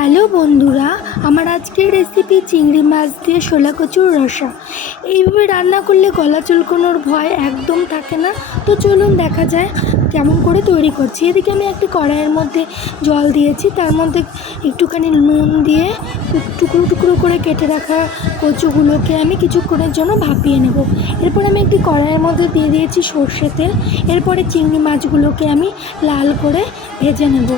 Hello বন্ধুরা, আমার আজকের রেসিপি চিংড়ি মাছ দিয়ে শোলা কচুর রসা। এইভাবে রান্না করলে গলা চুলকোনোর ভয় একদম থাকে না। তো চলুন দেখা যায় কেমন করে তৈরি করছি। এদিকে আমি একটি কড়াইয়ের মধ্যে জল দিয়েছি, তার মধ্যে একটুখানি নুন দিয়ে টুকরো টুকরো করে কেটে রাখা কচুগুলোকে আমি কিছুক্ষণের জন্য ভাপিয়ে নেব। এরপর আমি একটি কড়াইয়ের মধ্যে দিয়ে দিয়েছি সর্ষে তেল। এরপরে চিংড়ি মাছগুলোকে আমি লাল করে ভেজে নেব।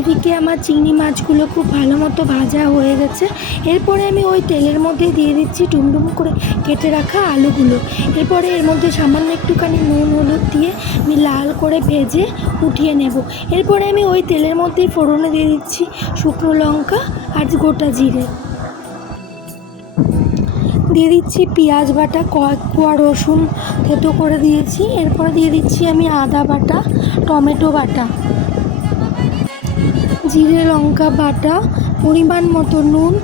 এদিকে আমার চিংড়ি মাছগুলো খুব ভালো মতো ভাজা হয়ে গেছে। এরপরে আমি ওই তেলের মধ্যে দিয়ে দিচ্ছি ডুমডুম করে কেটে রাখা আলুগুলো। এরপরে এর মধ্যে সামান্য একটুখানি নুন হলুদ দিয়ে আমি লাল করে ভেজে উঠিয়ে নেব। এরপরে আমি ওই তেলের মধ্যেই ফোড়নে দিয়ে দিচ্ছি শুকনো লঙ্কা আর গোটা জিরে, দিয়ে দিচ্ছি পেঁয়াজ বাটা, কয়েক কোয়া রসুন থেতো করে দিয়েছি। এরপরে দিয়ে দিচ্ছি আমি আদা বাটা, টমেটো বাটা, জিরে লঙ্কা বাটা, পরিমাণ মতো নুন,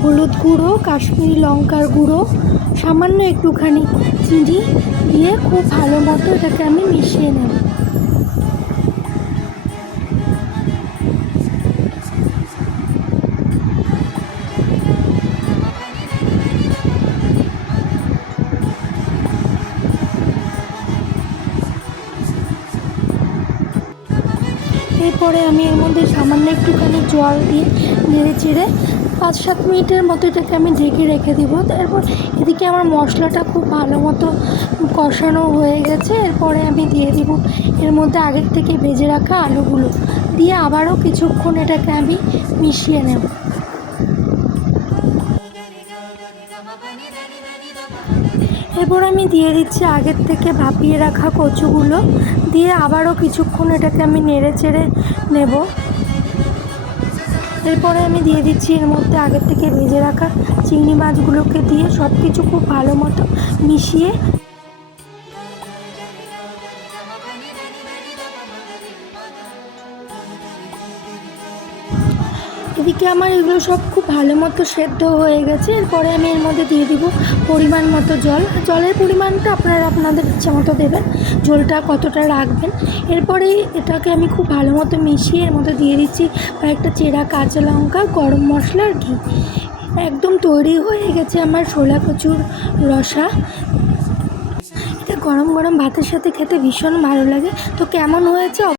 হলুদ গুঁড়ো, কাশ্মীরি লঙ্কার গুঁড়ো, সামান্য একটুখানি চিনি দিয়ে খুব ভালো মতো এটাকে আমি মিশিয়ে নেব। এরপরে আমি এর মধ্যে সামান্য একটুখানি জল দিয়ে নেড়ে চেড়ে 5-7 মিনিটের মতো এটাকে আমি ঢেকে রেখে দেবো। তারপর এদিকে আমার মশলাটা খুব ভালো মতো কষানো হয়ে গেছে। এরপরে আমি দিয়ে দিব এর মধ্যে আগের থেকে ভেজে রাখা আলুগুলো, দিয়ে আবারও কিছুক্ষণ এটাকে আমি মিশিয়ে নেব। এরপর আমি দিয়ে দিচ্ছি আগের থেকে ভাপিয়ে রাখা কচুগুলো, দিয়ে আবারও কিছুক্ষণ এটাকে আমি নেড়ে চেড়ে নেব। এরপরে আমি দিয়ে দিচ্ছি এর মধ্যে আগের থেকে ভেজে রাখা চিংড়ি মাছগুলোকে দিয়ে সব কিছু খুব ভালো মতো মিশিয়ে এদিকে আমার এগুলো সব খুব ভালো মতো সেদ্ধ হয়ে গেছে। এরপরে আমি এর মধ্যে দিয়ে দিব পরিমাণ মতো জল। জলের পরিমাণটা আপনারা আপনাদের ইচ্ছা মতো দেবেন, ঝোলটা কতটা রাখবেন। এরপরে এটাকে আমি খুব ভালো মতো মিশিয়ে এর মধ্যে দিয়ে দিচ্ছি কয়েকটা চেরা কাঁচা লঙ্কা, গরম মশলা আর ঘি। একদম তৈরি হয়ে গেছে আমার শোলা কচুর রসা। এটা গরম গরম ভাতের সাথে খেতে ভীষণ ভালো লাগে। তো কেমন হয়েছে